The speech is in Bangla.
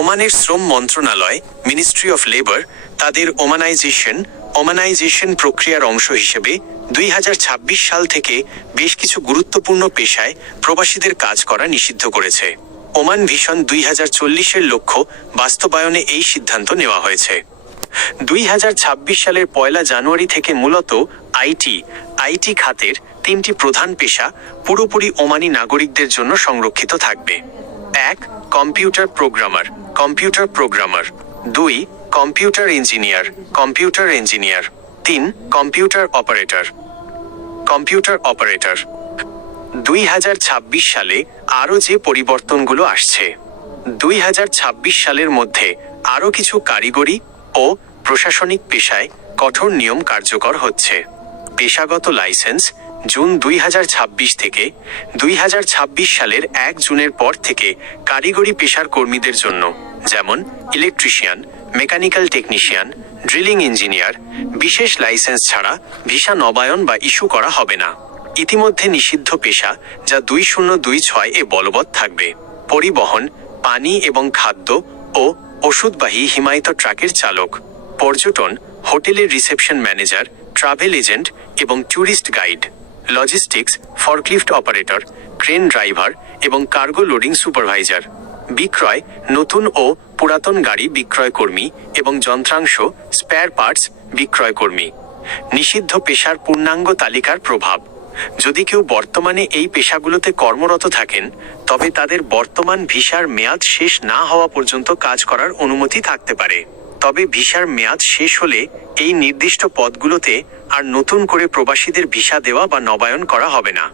ওমানের শ্রম মন্ত্রণালয়, মিনিস্ট্রি অফ লেবার, তাদের ওমানাইজেশন প্রক্রিয়ার অংশ হিসেবে 2026 সাল থেকে বেশ কিছু গুরুত্বপূর্ণ পেশায় প্রবাসীদের কাজ করা নিষিদ্ধ করেছে। ওমান ভিশন 2040-এর লক্ষ্য বাস্তবায়নে এই সিদ্ধান্ত নেওয়া হয়েছে। 2026 সালের 1 জানুয়ারি থেকে মূলত আইটি খাতের 3টি প্রধান পেশা পুরোপুরি ওমানি নাগরিকদের জন্য সংরক্ষিত থাকবে। 1. Computer programmer. 2. Computer engineer. 3. Computer operator. 2026 সালে আরও যে পরিবর্তনগুলো আসছে। 2026 সালের মধ্যে আরও কিছু কারিগরি ও প্রশাসনিক পেশায় কঠোর নিয়ম কার্যকর হচ্ছে। পেশাগত লাইসেন্স জুন 2026 থেকে 2026 সালের 1 জুনের পর থেকে কারিগরি পেশার কর্মীদের জন্য, যেমন electrician, mechanical technician, drilling engineer, বিশেষ লাইসেন্স ছাড়া ভিসা নবায়ন বা ইস্যু করা হবে না। ইতিমধ্যে নিষিদ্ধ পেশা যা 2026 বলবৎ থাকবে: পরিবহন, পানি এবং খাদ্য ও ওষুধবাহী হিমায়িত ট্রাকের চালক, পর্যটন, হোটেলের রিসেপশন ম্যানেজার, ট্রাভেল এজেন্ট এবং tourist guide, logistics, forklift operator, crane driver এবং কার্গো লোডিং সুপারভাইজার, বিক্রয়, নতুন ও পুরাতন গাড়ি বিক্রয় কর্মী এবং যন্ত্রাংশ স্পেয়ার পার্টস বিক্রয় কর্মী। নিষিদ্ধ পেশার পূর্ণাঙ্গ তালিকার প্রভাব: যদি কেউ বর্তমানে এই পেশাগুলোতে কর্মরত থাকেন, তবে তাদের বর্তমান ভিসার মেয়াদ শেষ না হওয়া পর্যন্ত কাজ করার অনুমতি থাকতে পারে। তবে ভিসার মেয়াদ শেষ হলে এই নির্দিষ্ট পদগুলোতে আর নতুন করে প্রবাসীদের ভিসা দেওয়া বা নবায়ন করা হবে না।